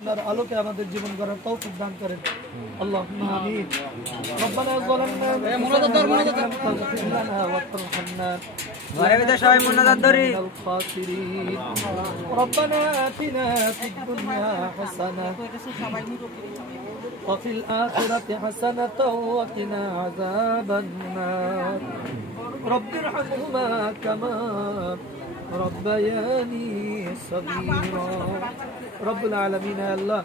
আলোকে আমাদের জীবন গড়ার তৌফিক দান করেন। আল্লাহুম্মা আমিন। রব্বানা যালামনা ফাগফির লানা ওয়ারহামনা ঘরে ভিতরে সবাই মুনাজাত ধরি। রব্বানা আতিনা ফিদ দুনিয়া হাসানা ওয়া ফিল আখিরাতি হাসানাতাও ওয়া কিনা আযাবান নার। রব্বিরহামহুমা কামা রব্বায়ানি সগীরা। রব্বুল আলামিন, আল্লাহ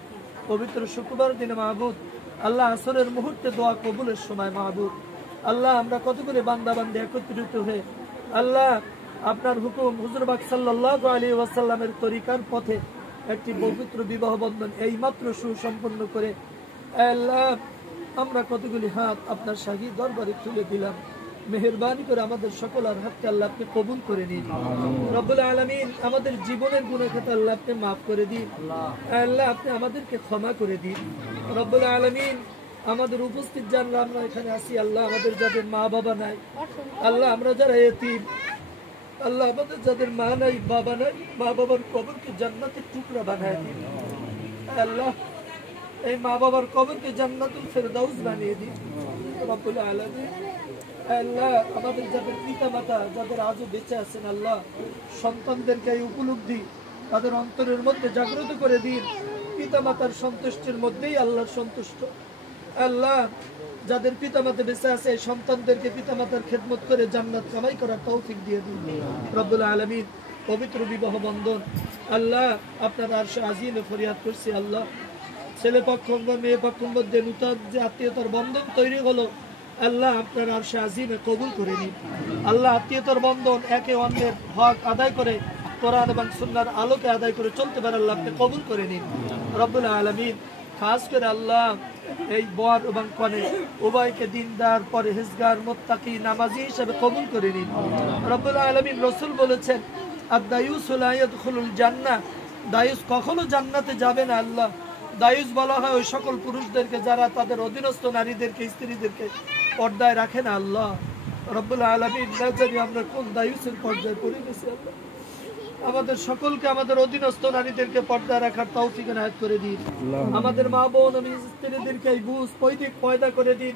পবিত্র শুক্রবার দিনে মাহবুদ আল্লাহ আসরের মুহূর্তে দোয়া কবুলের সময় মাহবুদ আল্লাহ আমরা কতগুলো বান্দা বান্দী একত্রিত হয়ে আল্লাহ আপনার হুকুম হুজুর পাক সাল্লাল্লাহু আলাইহি ওয়াসাল্লামের তরিকার পথে একটি পবিত্র বিবাহ বন্ধন এইমাত্র সুসম্পন্ন করে আল্লাহ আমরা কতগুলি হাত আপনার শাহী দরবারে তুলে দিলাম। মেহেরবানি করে আমাদের সকলের হাতকে আল্লাহ আপনি কবুল করে নিন। রব্বুল আলামিন, আমাদের জীবনের গুনাহ খাতা আল্লাহ আপনি মাফ করে দিন। আল্লাহ আপনি আমাদেরকে ক্ষমা করে দিন। রব্বুল আলামিন, আমাদের উপস্থিত যারা আমরা এখানে আছি আল্লাহ, আমাদের যাদের মা বাবা নাই আল্লাহ, আমরা যারা এতিম আল্লাহ, আমাদের যাদের মা নাই বাবা নাই, মা বাবার কবরকে জান্নাতের টুকরা বানায় দিন। আল্লাহ এই মা বাবার কবরকে জান্নাতুল ফেরদাউস বানিয়ে দিন। রব্বুল আলামিন, আল্লাহ আমাদের যাদের পিতা মাতা যাদের আজও বেঁচে আছেন আল্লাহ, সন্তানদেরকে এই উপলব্ধি তাদের অন্তরের মধ্যে জাগ্রত করে দিন। পিতা মাতার সন্তুষ্টির মধ্যেই আল্লাহ সন্তুষ্ট। আল্লাহ যাদের পিতা মাতা বেঁচে আছে এই সন্তানদেরকে পিতা মাতার খেদমত করে জান্নাত কামাই করার তৌফিক দিয়ে দিন। রব্বুল আলামিন, পবিত্র বিবাহ বন্ধন আল্লাহ আপনার আরশে আজিমে ফরিয়াদ করছি আল্লাহ, ছেলে পক্ষ বা মেয়ে পক্ষের মধ্যে নূতন যে আত্মীয়তার বন্ধন তৈরি হলো আল্লাহ আপনার আরশে আজিমে কবুল করে নিন। আল্লাহ আত্মীয়তার বন্ধন একে অন্যের হক আদায় করে কোরআন এবং সুন্নাহর আলোকে আদায় করে চলতে পারে আল্লাহ আপনি কবুল করে নিন। রব্বুল আলামিন, খাস করে আল্লাহ এই বর এবং কনে উভয়কে দিনদার পরহেজগার মুত্তাকি নামাজি হিসেবে কবুল করে নিন। রব্বুল আলামিন, রাসূল বলেছেন আদ-দায়ুস লা ইয়াদখুলুল জান্নাহ, দায়ুস কখনো জান্নাতে যাবে না। আল্লাহ দায়ুস বলা হয় ওই সকল পুরুষদেরকে যারা তাদের অধীনস্থ নারীদেরকে স্ত্রীদেরকে পর্দায় রাখে না। আল্লাহ রব্বুল আলামিন, না জানি আমরা কোন দায়ুসের পর্যায়ে পড়ে গেছি আল্লাহ, আমাদের সকলকে আমাদের অধীনস্থ নারীদেরকে পর্দায় রাখার তৌফিক এনায়েত করে দিন। আমাদের মা বোন এবং স্ত্রীদেরকে এই বুঝ পৈদিক পয়দা করে দিন।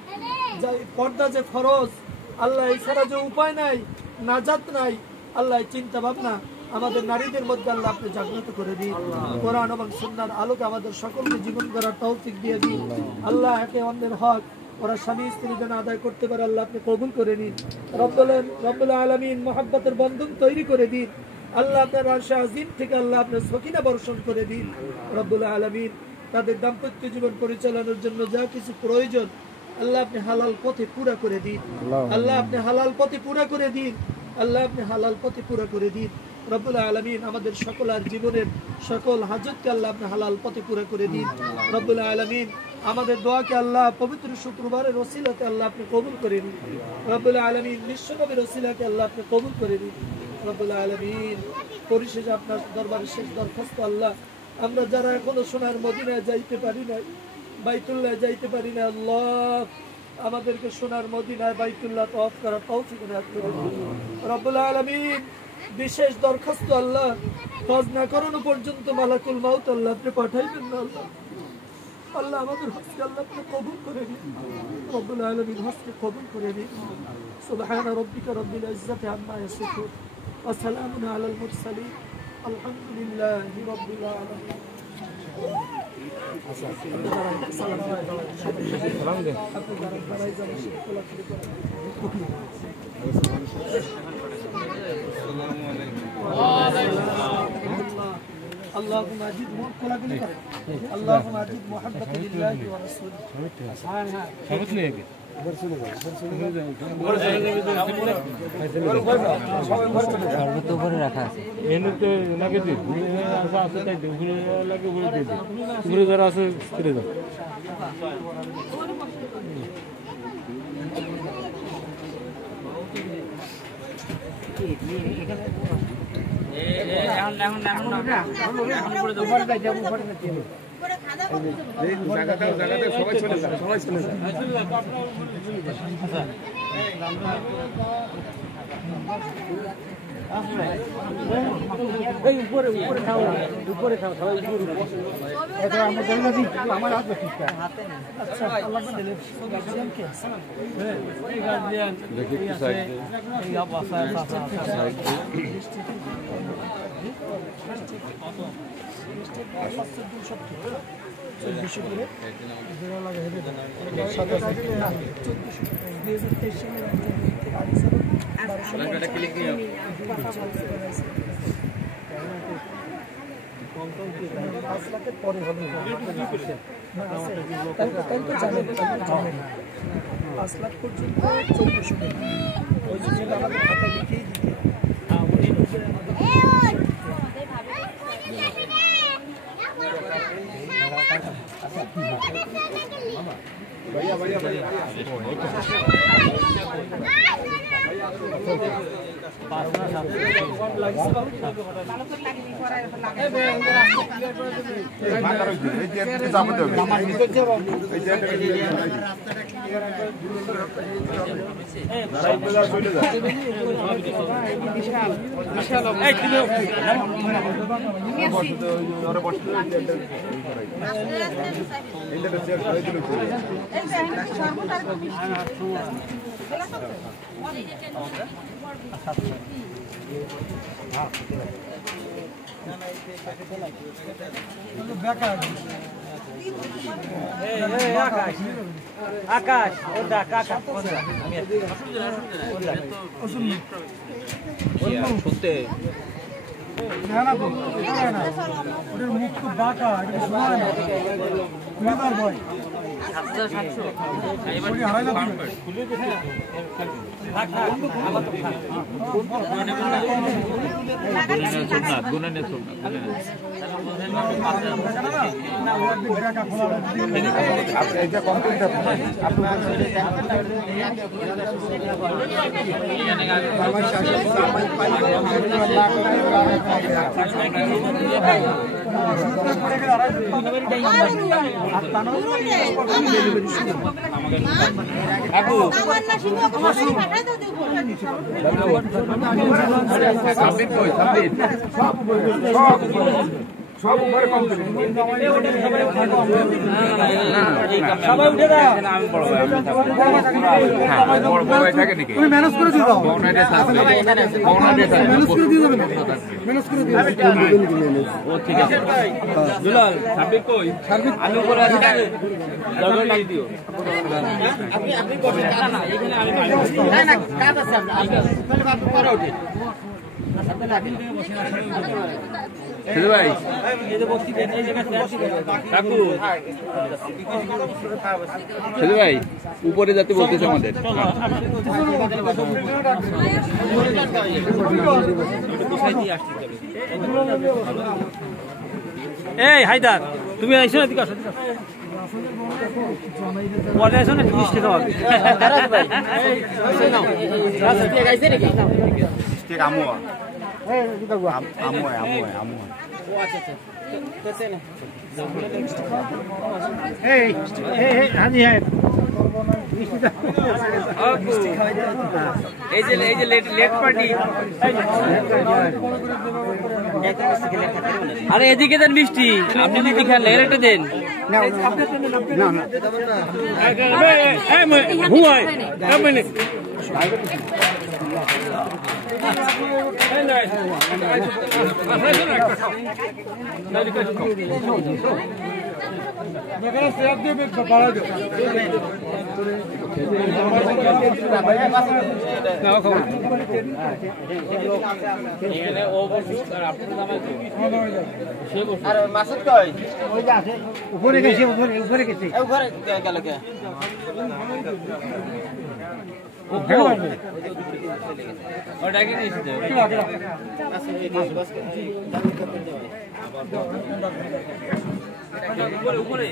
পর্দা যে ফরজ আল্লাহ, এছাড়া যে উপায় নাই, নাজাত নাই আল্লাহ, চিন্তা ভাবনা আমাদের নারীদের মধ্যে আল্লাহ আপনি জাগ্রত করে দিন। কোরআন এবং সুন্নাহর আলোকে আমাদের সকলকে জীবন করার তৌফিক দিয়ে দিন। আল্লাহ একে অন্যের হক ওরা স্বামী স্ত্রী যেন আদায় করতে পারে আল্লাহ আপনি কবুল করে নিন। রব্বুল আলামিন, মহব্বতের বন্ধন তৈরি করে দিন আল্লাহ, আপনার আরশে আজিম থেকে আল্লাহ আপনার সকিনা বর্ষণ করে দিন। রব্বুল আলামিন, তাদের দাম্পত্য জীবন পরিচালনার জন্য যা কিছু প্রয়োজন আল্লাহ আপনি হালাল পথে পুরা করে দিন। আল্লাহ আপনি হালাল পথে পুরা করে দিন। আল্লাহ আপনি হালাল পথে পুরা করে দিন। রব্বুল আলামিন, আমাদের সকলের জীবনের সকল হাজতকে আল্লাহ আপনি হালাল পথে পুরা করে দিন। রব্বুল আলামিন, আমাদের দোয়াকে আল্লাহ পবিত্র শুক্রবারের ওসিলাতে আল্লাহ আপনি কবুল করে নিন। রব্বুল আলামিন, বিশ্বনবীর ওসিলাকে আল্লাহ আপনি কবুল করে নিন। রব্বুল আলামিন, পরিশেষে আপনার দরবারে শেষ দরখাস্ত আল্লাহ, আমরা যারা এখনো সোনার মদিনায় যাইতে পারি না, বাইতুল্লাহ যাইতে পারি না আল্লাহ, আমাদেরকে সোনার মদিনায় বাইতুল্লাহ তওয়াফ করার তৌফিক এনায়েত করে দিন। রব্বুল আলামিন, বিশেষ দরখাস্ত আল্লাহ, হজ না করানো পর্যন্ত মালাকুল মাউত আল্লাহ আপনি পাঠাইবেন না আল্লাহ। আল্লাহ আমাদের হজকে আল্লাহ আপনি কবুল করে নিন। রব্বুল আলামিন, হজকে কবুল করে নিন। সুবহানা রাব্বিকা রাব্বিল ইজ্জাতি আম্মা ইয়াসিফুন ওয়া সালামুন আলাল মুরসালিন আলহামদুলিল্লাহি রাব্বিল আলামিন। اللهم أجد اللهم أجد محبة لله ورسوله। রাখা আছে সবাই চলে যায়, সবাই চলে যায়। এই উপরে উপরে খাও সবাই উপরে এটা আমার জন্য দিই আমার হাতে ঠিকটা আচ্ছা আল্লাহ ছেলে গার্জিয়ান কে হ্যাঁ এই গার্জিয়ান দেখি কি সাইড এই আবাসা সাইড পরে হবে 5 লাখ পর্যন্ত 1400 টাকা ওই জন্য আমাদের খাতায় লিখেই দিতে भैया भैया भैया आकाश ओदा काका শুনতে না না ওদের মুখ তো বাঁকা এটা শোনা না মেবার বয় 700 এবার হারাইলা খুলে দেখে থাক আবার তো থাক গুণনে সুন্নাত না ওর টাকা খোলা আপনি এটা কমপ্লিট আপনি সব উপরে কমপ্লিট সবাই উঠে দাও আমি বড় ভাই বড় ভাই থাকে নাকি তুমি ম্যানেজ করে দিও বউনারে সাথে বউনারে সাথে ম্যানেজ করে দিও ম্যানেজ করে দিও ও ঠিক আছে দুলাল সাবিক কই সাবিক আমি উপরে আছি দরজা লাগিয়ে দিও আপনি করবেন না এখানে আমি না না কাজ আছে তাহলে বাপ পরে ওঠে ভাই উপরে যাতে বলতেছে আমাদের এই হায়দার তুমি আইসো না দিকে আসো বলে আসো না মিষ্টি খাওয়াবে আমো আরে এদিকে দেন মিষ্টি আপনি মিষ্টি খান এটা দেন উপরে গেছে উপরে গেছে ওটা কি নিতে উপরে উপরে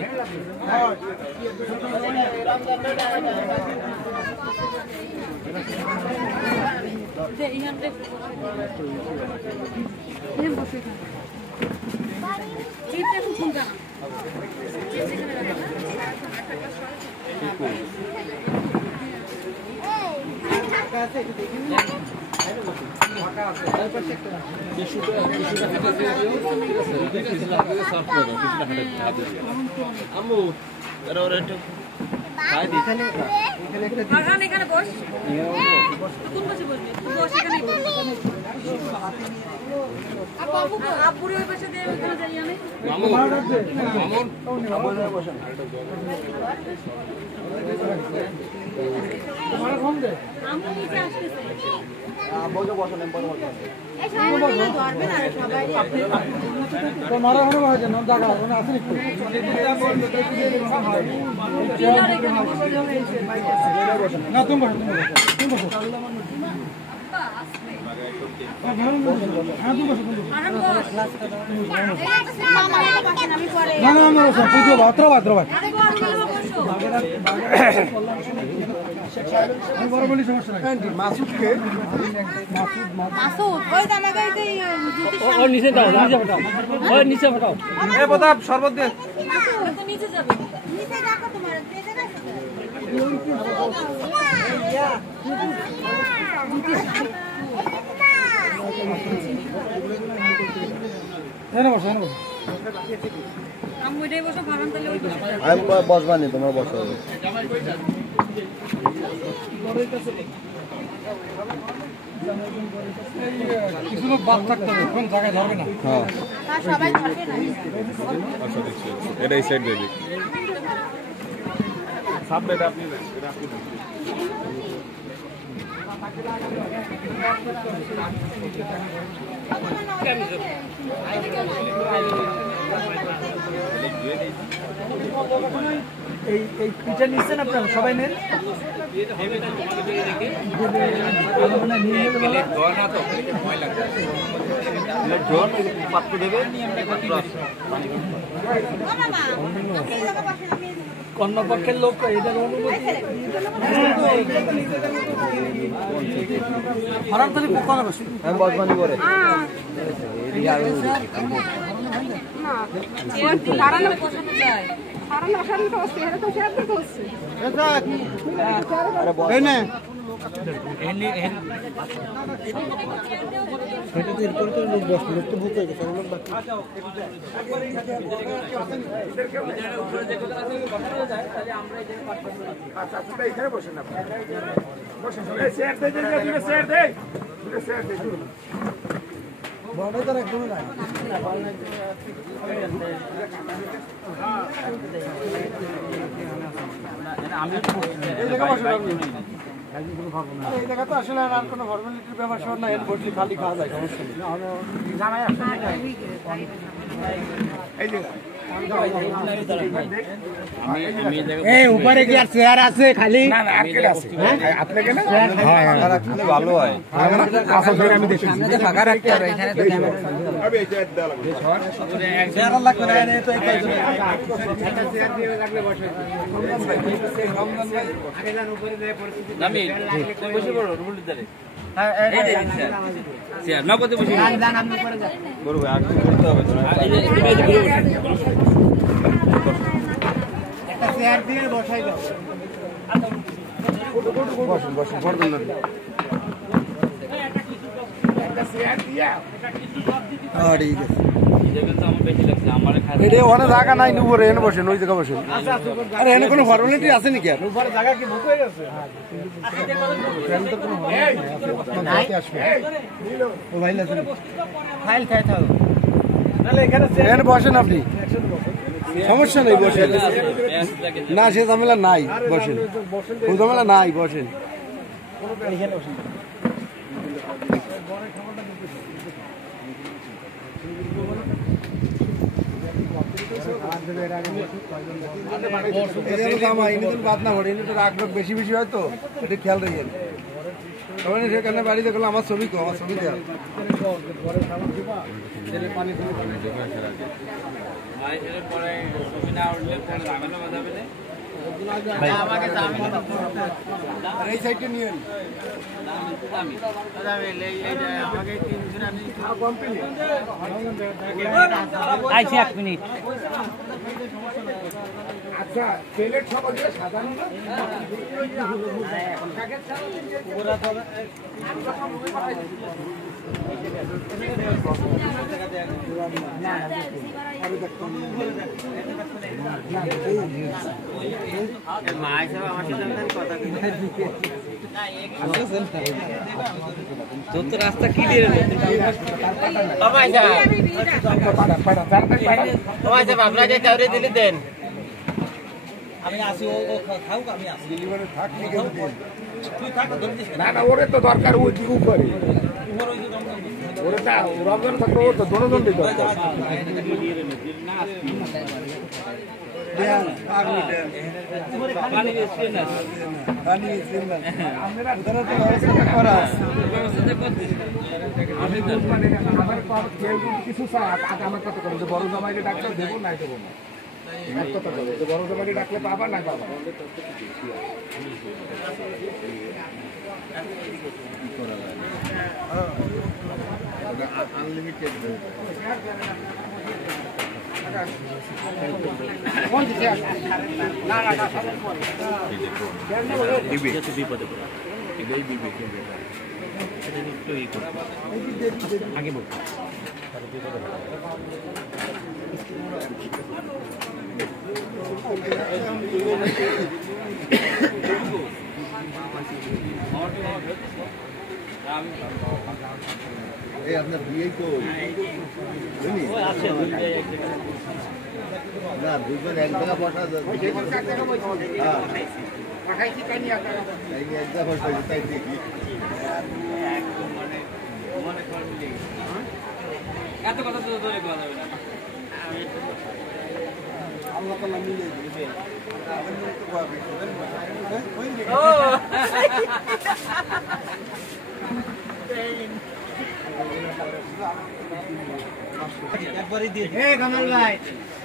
এখানে বস কোন পাশে বসবি তুই বস এখানেই বস আপুরে ওই পাশে দিয়ে ওখানে যাই আমি মামুন বসেন তোমার ফোন দে আমি নিচে আসতেছি বসেন এই সবাই মিলে ধরবে না সবাই তো মারা হলো হয়েছে নাম জায়গা ওখানে আছে একটু পিলার এখানে বসে হয়েছে না তুমি বসো হ্যাঁ তুমি বসো আরাম বস মামা বসেন আমি পরে না না আমরা বসো পুজো ভাত্র আরে বল বসো আমি বড় বলি সমস্যা নাই মাসুদকে মাসুদ ওই আমাকে এই জুতি ও নিচে দাও নিচে ফটাও এ প্রতাপ শরবত দে সামনে তো নিচে যাবে নিচে রাখো তোমার নিচে রাখো এনে বসো আমি ওইটাই বসো ফারান তাহলে ওই পাশে যাবে। আমি বসবানি তোমরা বসো কিছু লোক বাদ থাকতে হবে কোন জায়গায় ধরবে না হ্যাঁ আর সবাই ধরবে না এটাই সাইড বেবি এই এই পিঠা নিচ্ছেন আপনারা সবাই নেন কর্ণপক্ষের লোক এদের অনুমতি হারাম তালি কখন বসে আমি বসবানি করে ফারান বসাতে চায় এই জায়গা তো আসলে আর কোনো ফর্মালিটির ব্যাপার শোন না এর বসলে খালি খাওয়া যায় সমস্যা নেই উপরে কি আর চেয়ার আছে খালি আপনাকে না ভালো হয় আমি দেখছি ফাঁকা রাখতে হবে এখানে তো চেয়ার লাগবে না এনে তো আমি বসে পড়ো রুলের ধারে এই যে স্যার নগদে বসে করবো আগে করতে হবে একটা চেয়ার দিয়ে বসাই দাও বসুন বসুন পড়বেন না ঠিক আছে আমার বেশি লাগছে আমার এটা অনেক জায়গা নাই উপরে এনে বসেন ওই জায়গা বসেন আরে এনে কোনো ফর্মালিটি আছে নাকি আর উপরে জায়গা কি বুক হয়ে গেছে ও ভাই লাগছে ফাইল খাই থাও তাহলে এখানে এনে বসেন আপনি সমস্যা নেই বসেন না সে ঝামেলা নাই বসেন ওই ঝামেলা নাই বসেন এখানে বসেন বেশি বেশি হয় তো এটা খেয়াল রাখেন সেখানে বাড়িতে গেলো আমার ছবি আমার ছবি দেওয়া পরে ছবি না উঠলে পরে ঝামেলা বাঁধাবে না এই সাইডটা নিয়ে আইছি 1 মিনিট আচ্ছা প্লেট সব সাজানো না মা হিসাবে আমার সাথে কথা যত রাস্তা ক্লিয়ার আপনারা যে চাউরে দিলে দেন আমি আসি ও খাও আমি আসি ডেলিভারি থাক তুই থাক না না ওরে তো দরকার ওই কি উপরে ওরে তা রমজান থাকলে ওর তো দোনোজন দরকার আমি মানে আমার কিছু আমার কথা করো যে বড় জামাইকে ডাক্তার দেবো নাই দেবো না এক কথা বলো যে বড় জামাইকে ডাকলে পাবা না পাবা আনলিমিটেড আগে বল এই আপনার বিয়ে তো না দুজন এক জায়গা বসা তাই দেখি এত কথা তো ধরে বলা যাবে না আল্লাহ তাআলা মিলে দিবে একবারই দিয়ে হে কামাল ভাই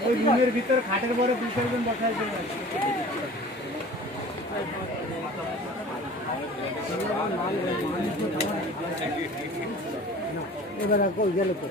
ওই রুমের ভিতর খাটের পরে বিসর্জন বসায় দেন এবার কই গেল তো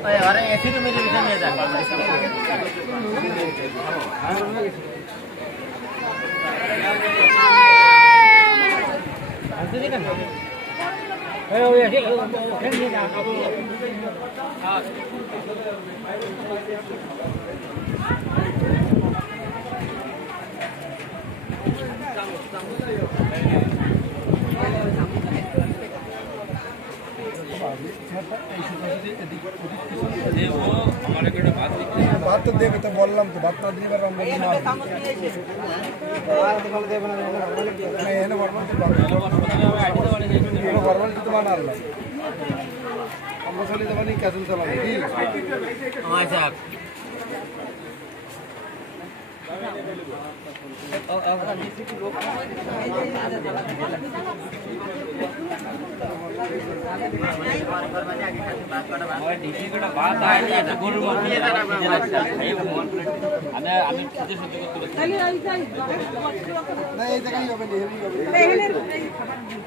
अरे ऐसी तो मेरे विषय में जा बात तो देवे तो बोललाम तो बात ना दिए बार हम बोलना नहीं है ना वर्मन तो वर्मन तो मान आल्ला हम मसाले तो नहीं कैसे चला ठीक हां साहब बात है गुरु আমি সহ্য করতে পারছি না এই জায়গায় হবে না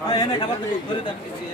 এখানে খাবার ধরে দাম দিচ্ছি